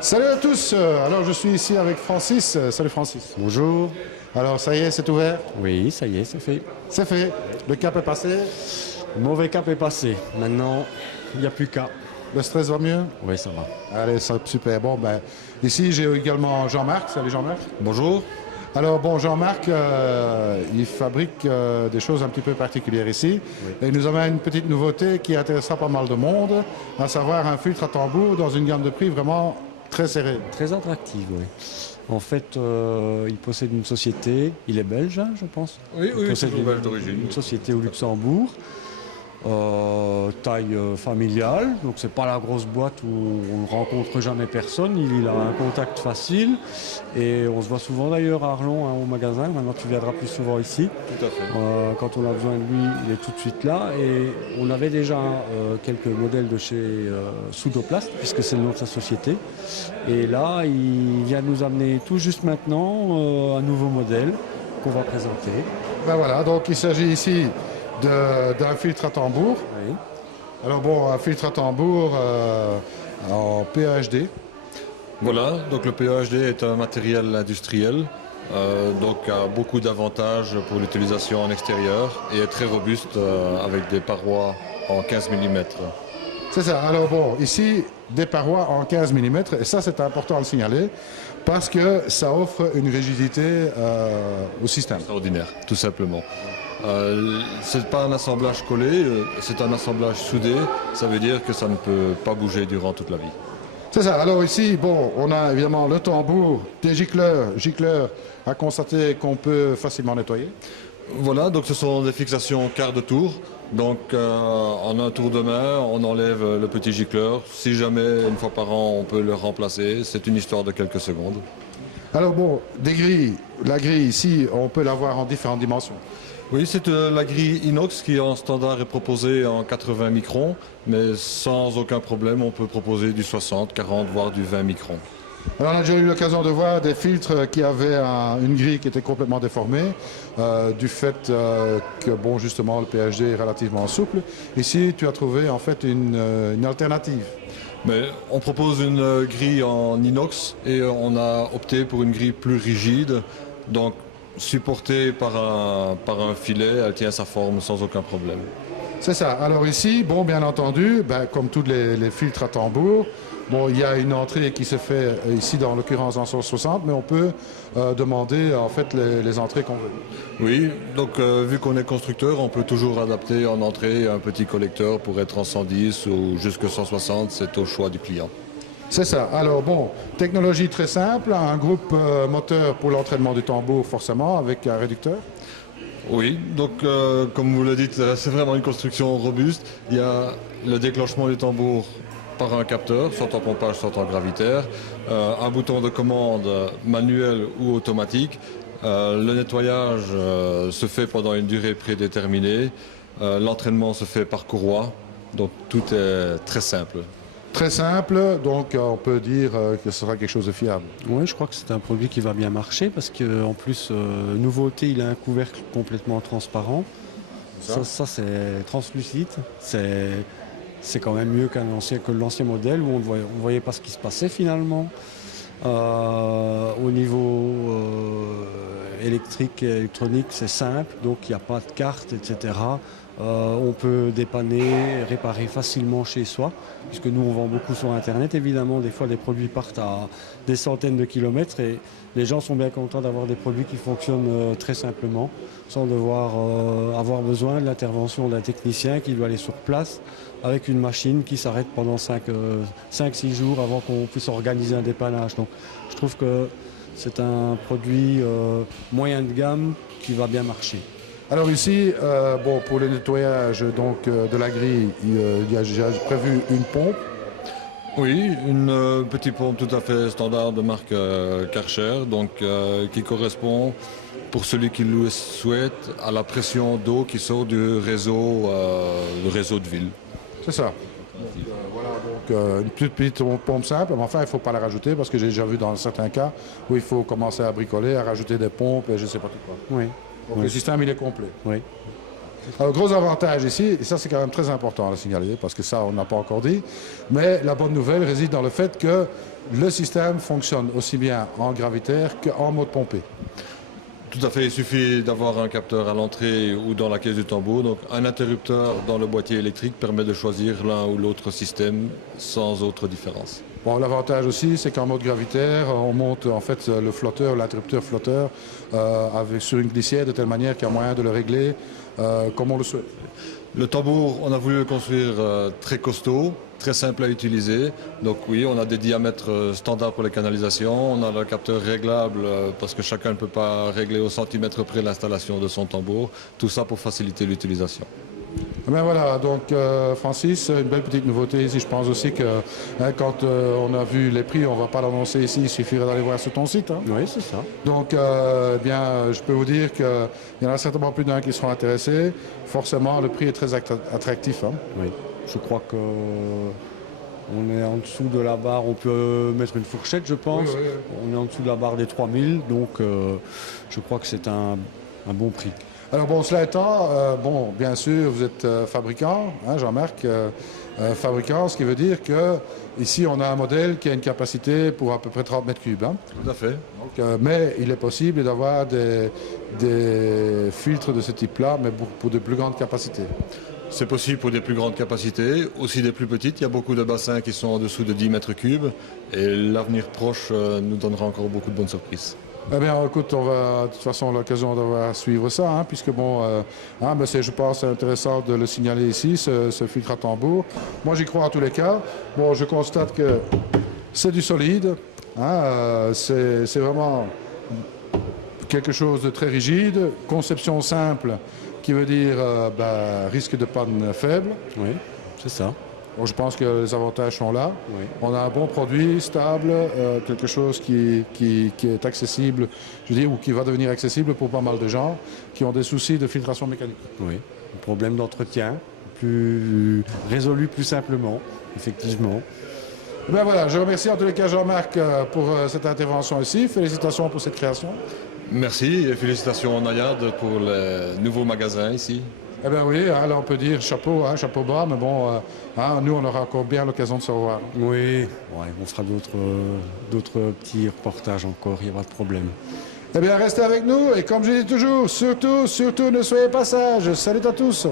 Salut à tous, alors je suis ici avec Francis. Salut Francis. Bonjour. Alors ça y est, c'est ouvert? Oui, ça y est, c'est fait. C'est fait, le cap est passé, Le mauvais cap est passé. Maintenant, il n'y a plus qu'à. le stress va mieux? Oui, ça va. Allez, ça, super. Bon, ben, ici j'ai également Jean-Marc. Salut Jean-Marc. Bonjour. Alors bon, Jean-Marc, il fabrique des choses un petit peu particulières ici. Et il nous amène une petite nouveauté qui intéressera pas mal de monde, à savoir un filtre à tambour dans une gamme de prix vraiment très serrée. Très attractive, oui. En fait, il possède une société, il est belge, hein, je pense. Oui, Il possède c'est belge d'origine. une société au Luxembourg, taille familiale, donc c'est pas la grosse boîte où on ne rencontre jamais personne. Il a un contact facile et on se voit souvent d'ailleurs à Arlon, hein, au magasin. Maintenant, tu viendras plus souvent ici. Tout à fait. Quand on a besoin de lui, il est tout de suite là. Et on avait déjà quelques modèles de chez Soudoplast, puisque c'est le nom de sa société. Et là, il vient de nous amener tout juste maintenant un nouveau modèle qu'on va présenter. Ben voilà, donc il s'agit ici d'un filtre à tambour. Oui. Alors bon, un filtre à tambour en PAHD. Voilà, donc le PAHD est un matériel industriel, donc a beaucoup d'avantages pour l'utilisation en extérieur et est très robuste avec des parois en 15 mm. C'est ça. Alors bon, ici, des parois en 15 mm, et ça c'est important à le signaler, parce que ça offre une rigidité au système. Extraordinaire, tout simplement. C'est pas un assemblage collé, c'est un assemblage soudé, ça veut dire que ça ne peut pas bouger durant toute la vie. C'est ça. Alors ici, bon, on a évidemment le tambour, des gicleurs à constater qu'on peut facilement nettoyer. Voilà, donc ce sont des fixations quart de tour. Donc en un tour de main, on enlève le petit gicleur. Si jamais, une fois par an, on peut le remplacer, c'est une histoire de quelques secondes. Alors bon, des grilles, la grille ici, on peut l'avoir en différentes dimensions. Oui, c'est la grille inox qui en standard est proposée en 80 microns, mais sans aucun problème, on peut proposer du 60, 40, voire du 20 microns. Alors, on a déjà eu l'occasion de voir des filtres qui avaient une grille qui était complètement déformée, du fait que, bon, justement, le PHD est relativement souple. Ici, tu as trouvé en fait une alternative. Mais on propose une grille en inox et on a opté pour une grille plus rigide, donc supportée par un filet, elle tient sa forme sans aucun problème. C'est ça. Alors ici, bon, bien entendu, ben, comme tous les filtres à tambour, bon, il y a une entrée qui se fait ici, dans l'occurrence en 160, mais on peut demander en fait les entrées qu'on veut. Oui, donc vu qu'on est constructeur, on peut toujours adapter en entrée un petit collecteur pour être en 110 ou jusque 160, c'est au choix du client. C'est ça. Alors bon, technologie très simple, un groupe moteur pour l'entraînement du tambour forcément, avec un réducteur. Oui, donc comme vous le dites, c'est vraiment une construction robuste. Il y a le déclenchement du tambour par un capteur, soit en pompage, soit en gravitaire, un bouton de commande manuel ou automatique. Le nettoyage se fait pendant une durée prédéterminée. L'entraînement se fait par courroie, donc tout est très simple. Très simple, donc on peut dire que ce sera quelque chose de fiable. Oui, je crois que c'est un produit qui va bien marcher parce qu'en plus, nouveauté, il a un couvercle complètement transparent. Ça c'est translucide. C'est quand même mieux que l'ancien modèle où on ne voyait pas ce qui se passait finalement. Au niveau électrique et électronique, c'est simple, donc il n'y a pas de carte, etc. On peut dépanner, réparer facilement chez soi, puisque nous on vend beaucoup sur Internet. Évidemment, des fois les produits partent à des centaines de kilomètres et les gens sont bien contents d'avoir des produits qui fonctionnent très simplement, sans devoir avoir besoin de l'intervention d'un technicien qui doit aller sur place avec une machine qui s'arrête pendant 5-6 jours avant qu'on puisse organiser un dépannage. Donc je trouve que c'est un produit moyen de gamme qui va bien marcher. Alors ici, bon, pour le nettoyage donc, de la grille, il y a déjà prévu une pompe. Oui, une petite pompe tout à fait standard de marque Karcher, donc qui correspond, pour celui qui le souhaite, à la pression d'eau qui sort du réseau de ville. C'est ça. Voilà, donc une petite pompe simple, mais enfin il ne faut pas la rajouter parce que j'ai déjà vu dans certains cas où il faut commencer à bricoler, à rajouter des pompes et je ne sais pas tout quoi. Oui. Donc le système il est complet. Oui. Alors, gros avantage ici, et ça c'est quand même très important à le signaler, parce que ça on n'a pas encore dit, mais la bonne nouvelle réside dans le fait que le système fonctionne aussi bien en gravitaire qu'en mode pompé. Tout à fait, il suffit d'avoir un capteur à l'entrée ou dans la caisse du tambour. Donc un interrupteur dans le boîtier électrique permet de choisir l'un ou l'autre système sans autre différence. Bon, l'avantage aussi, c'est qu'en mode gravitaire, on monte en fait le flotteur, l'interrupteur flotteur sur une glissière de telle manière qu'il y a moyen de le régler comme on le souhaite. Le tambour, on a voulu le construire très costaud, très simple à utiliser. Donc oui, on a des diamètres standards pour les canalisations. On a le capteur réglable parce que chacun ne peut pas régler au centimètre près l'installation de son tambour. Tout ça pour faciliter l'utilisation. Ben voilà, donc Francis, une belle petite nouveauté ici. Je pense aussi que quand on a vu les prix, on ne va pas l'annoncer ici, il suffirait d'aller voir sur ton site. Hein. Oui, c'est ça. Donc, bien, je peux vous dire qu'il y en a certainement plus d'un qui seront intéressés. Forcément, le prix est très attractif. Hein. Oui, je crois que on est en dessous de la barre, on peut mettre une fourchette, je pense. Oui, oui. On est en dessous de la barre des 3000, donc je crois que c'est un bon prix. Alors bon, cela étant, bon, bien sûr, vous êtes fabricant, hein, Jean-Marc, fabricant, ce qui veut dire que ici on a un modèle qui a une capacité pour à peu près 30 mètres cubes. Hein. Tout à fait. Donc, mais il est possible d'avoir des filtres de ce type-là, mais pour de plus grandes capacités. C'est possible pour des plus grandes capacités, aussi des plus petites. Il y a beaucoup de bassins qui sont en dessous de 10 mètres cubes et l'avenir proche nous donnera encore beaucoup de bonnes surprises. Eh bien, écoute, on va de toute façon l'occasion de suivre ça, hein, puisque bon, mais je pense intéressant de le signaler ici, ce filtre à tambour. Moi, j'y crois en tous les cas. Bon, je constate que c'est du solide, hein, c'est vraiment quelque chose de très rigide, conception simple, qui veut dire risque de panne faible. Oui, c'est ça. Bon, je pense que les avantages sont là. Oui. On a un bon produit, stable, quelque chose qui est accessible, je veux dire, ou qui va devenir accessible pour pas mal de gens qui ont des soucis de filtration mécanique. Oui, un problème d'entretien, plus résolu plus simplement, effectivement. Ben voilà, je remercie en tous les cas Jean-Marc pour cette intervention ici. Félicitations pour cette création. Merci et félicitations Nayad pour les nouveaux magasins ici. Eh bien oui, hein, là on peut dire chapeau, hein, chapeau bas, mais bon, nous on aura encore bien l'occasion de se revoir. Oui, ouais, on fera d'autres petits reportages encore, il n'y a pas de problème. Eh bien restez avec nous et comme je dis toujours, surtout ne soyez pas sages. Salut à tous.